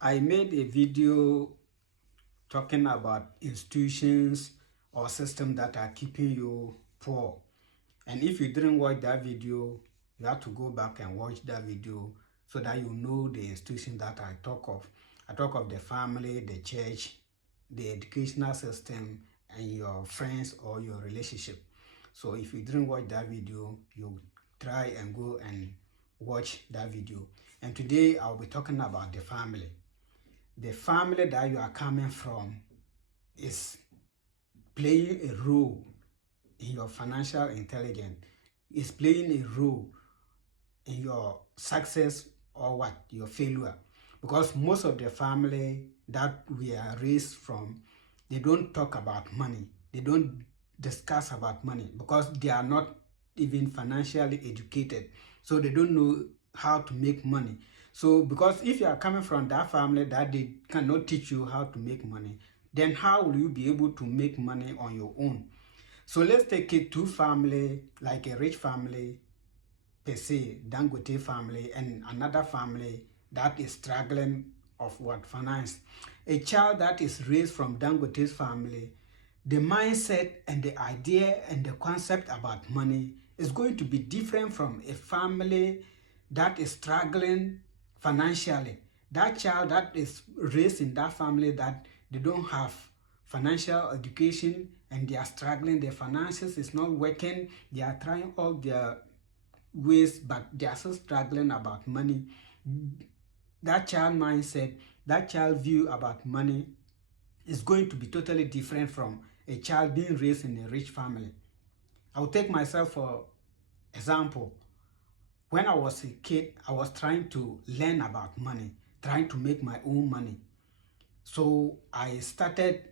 I made a video talking about institutions or systems that are keeping you poor. And if you didn't watch that video, you have to go back and watch that video so that you know the institutions that I talk of. I talk of the family, the church, the educational system, and your friends or your relationship. So if you didn't watch that video, you try and go and watch that video. And today I'll be talking about the family. The family that you are coming from is playing a role in your financial intelligence, is playing a role in your success or what your failure, because most of the family that we are raised from, they don't talk about money, they don't discuss about money because they are not even financially educated, so they don't know how to make money. So because if you are coming from that family that they cannot teach you how to make money, then how will you be able to make money on your own? So let's take it to family, like a rich family per se, Dangote family, and another family that is struggling of what finance. A child that is raised from Dangote's family, the mindset and the idea and the concept about money is going to be different from a family that is struggling financially. That child that is raised in that family that they don't have financial education and they are struggling, their finances is not working, they are trying all their ways, but they are still struggling about money. That child mindset, that child view about money is going to be totally different from a child being raised in a rich family. I will take myself for example. When I was a kid, I was trying to learn about money, trying to make my own money. So I started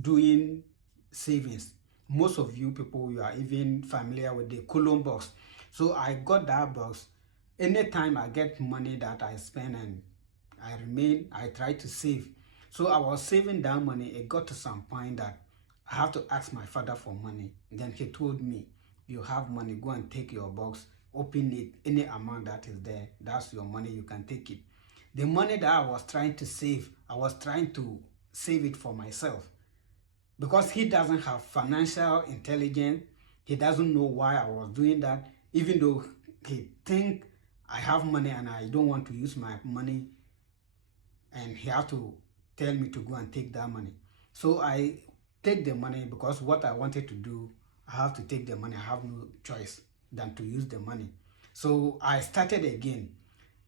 doing savings. Most of you people, you are even familiar with the Coulomb box. So I got that box. Anytime I get money that I spend and I try to save. So I was saving that money. It got to some point that I have to ask my father for money. Then he told me, you have money, go and take your box, open it, any amount that is there, that's your money, you can take it. The money that I was trying to save, I was trying to save it for myself. Because he doesn't have financial intelligence, he doesn't know why I was doing that, even though he think I have money and I don't want to use my money, and he has to tell me to go and take that money. So I take the money because what I wanted to do, I have to take the money. I have no choice than to use the money. So I started again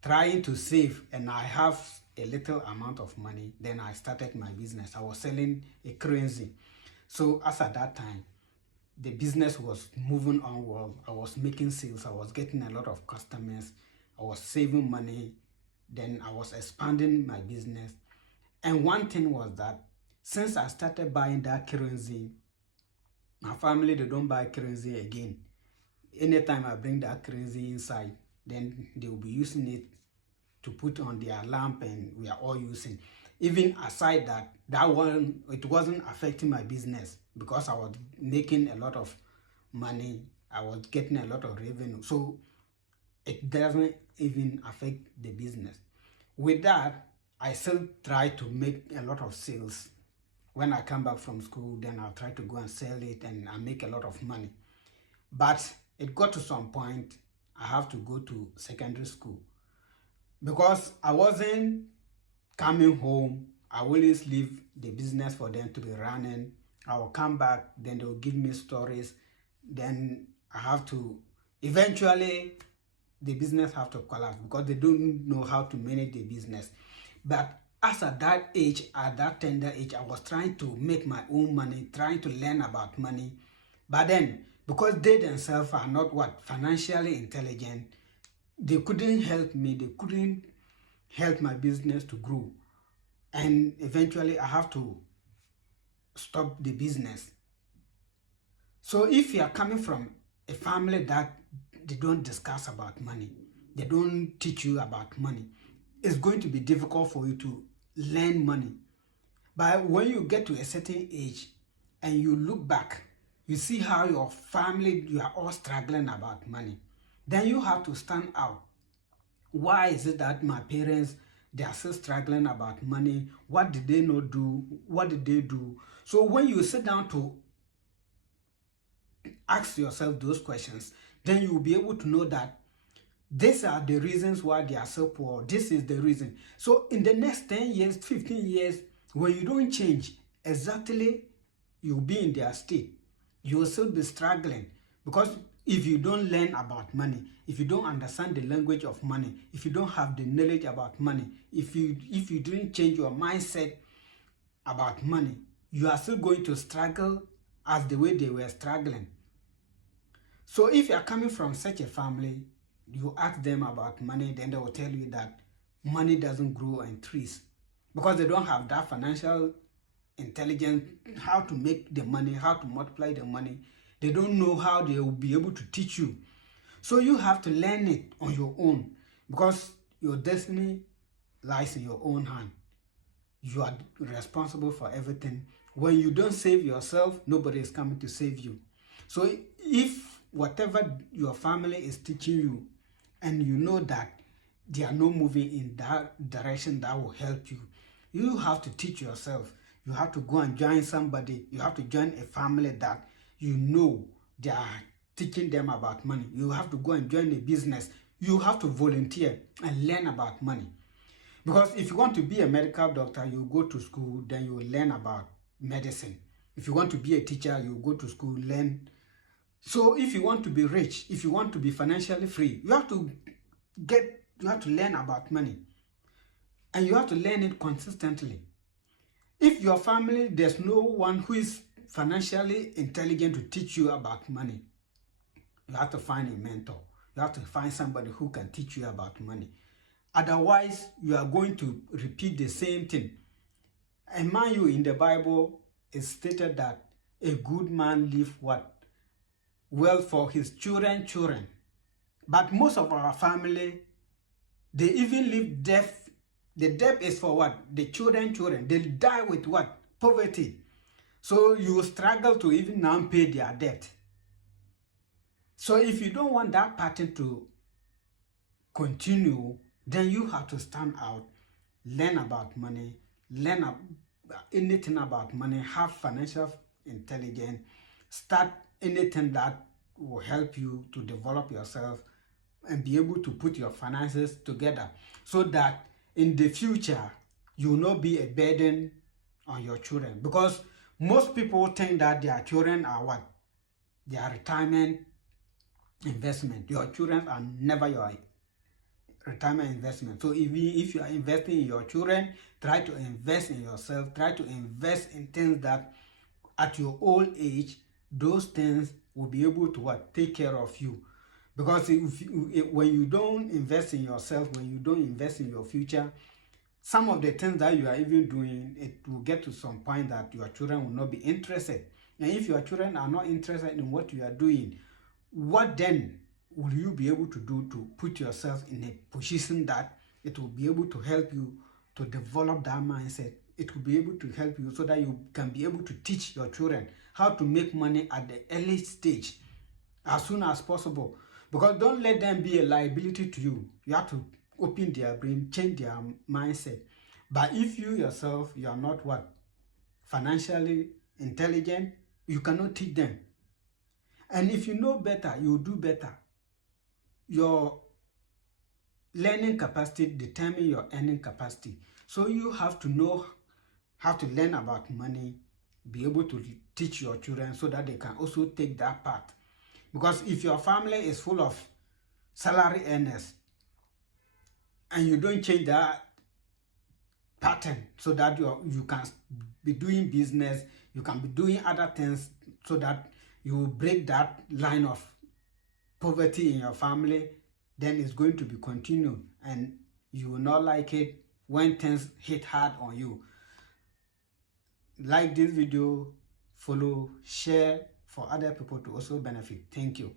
trying to save, and I have a little amount of money. Then I started my business. I was selling a currency. So as at that time, the business was moving on well. I was making sales. I was getting a lot of customers. I was saving money. Then I was expanding my business. And one thing was that since I started buying that currency, my family, they don't buy currency again. Anytime I bring that currency inside, then they will be using it to put on their lamp, and we are all using. Even aside that, that one, it wasn't affecting my business because I was making a lot of money. I was getting a lot of revenue. So it doesn't even affect the business. With that, I still try to make a lot of sales. When I come back from school, then I'll try to go and sell it and I make a lot of money. But it got to some point, I have to go to secondary school because I wasn't coming home. I always leave the business for them to be running. I will come back, then they'll give me stories. Then I have to, eventually, the business have to collapse because they don't know how to manage the business. But as at that age, at that tender age, I was trying to make my own money, trying to learn about money. But then, because they themselves are not what financially intelligent, they couldn't help me. They couldn't help my business to grow. And eventually, I have to stop the business. So if you are coming from a family that they don't discuss about money, they don't teach you about money, it's going to be difficult for you to learn money. But when you get to a certain age and you look back, you see how your family, you are all struggling about money. Then you have to stand out. Why is it that my parents, They are still struggling about money. What did they not do? What did they do? So when you sit down to ask yourself those questions, then you will be able to know that these are the reasons why they are so poor. This is the reason. So in the next 10 years, 15 years, when you don't change, exactly you'll be in their state. You will still be struggling, because if you don't learn about money, if you don't understand the language of money, if you don't have the knowledge about money, if you didn't change your mindset about money, you are still going to struggle as the way they were struggling. So if you are coming from such a family, you ask them about money, then they will tell you that money doesn't grow on trees, because they don't have that financial intelligence, how to make the money, how to multiply the money. They don't know how they will be able to teach you. So you have to learn it on your own, because your destiny lies in your own hand. You are responsible for everything. When you don't save yourself, nobody is coming to save you. So if whatever your family is teaching you, and you know that they are not moving in that direction that will help you, you have to teach yourself. You have to go and join somebody. You have to join a family that you know they are teaching them about money. You have to go and join a business. You have to volunteer and learn about money. Because if you want to be a medical doctor, you go to school, then you learn about medicine. If you want to be a teacher, you go to school, learn. So if you want to be rich, if you want to be financially free, you have to learn about money. And you have to learn it consistently. If your family, there's no one who is financially intelligent to teach you about money, you have to find a mentor. You have to find somebody who can teach you about money. Otherwise, you are going to repeat the same thing. And mind you, in the Bible, it's stated that a good man leaves what? Well for his children. But most of our family, they even leave debt. The debt is for what? The children. They die with what? Poverty. So you struggle to even now pay their debt. So if you don't want that pattern to continue, then you have to stand out, learn about money, learn anything about money, have financial intelligence, start anything that will help you to develop yourself and be able to put your finances together, so that in the future you will not be a burden on your children. Because most people think that their children are what? Their retirement investment. Your children are never your retirement investment. So if you are investing in your children, try to invest in yourself. Try to invest in things that at your old age, those things will be able to what? Take care of you. Because when you don't invest in yourself, when you don't invest in your future, some of the things that you are even doing, it will get to some point that your children will not be interested. And if your children are not interested in what you are doing, what then will you be able to do to put yourself in a position that it will be able to help you to develop that mindset? It will be able to help you so that you can be able to teach your children how to make money at the early stage as soon as possible. Because don't let them be a liability to you. You have to open their brain, change their mindset. But if you yourself, you are not what? Financially intelligent, you cannot teach them. And if you know better, you will do better. Your learning capacity determines your earning capacity. So you have to know how to learn about money, be able to teach your children so that they can also take that path. Because if your family is full of salary earners and you don't change that pattern so that you can be doing business, you can be doing other things so that you will break that line of poverty in your family, then it's going to be continued and you will not like it when things hit hard on you. Like this video, follow, share for other people to also benefit. Thank you.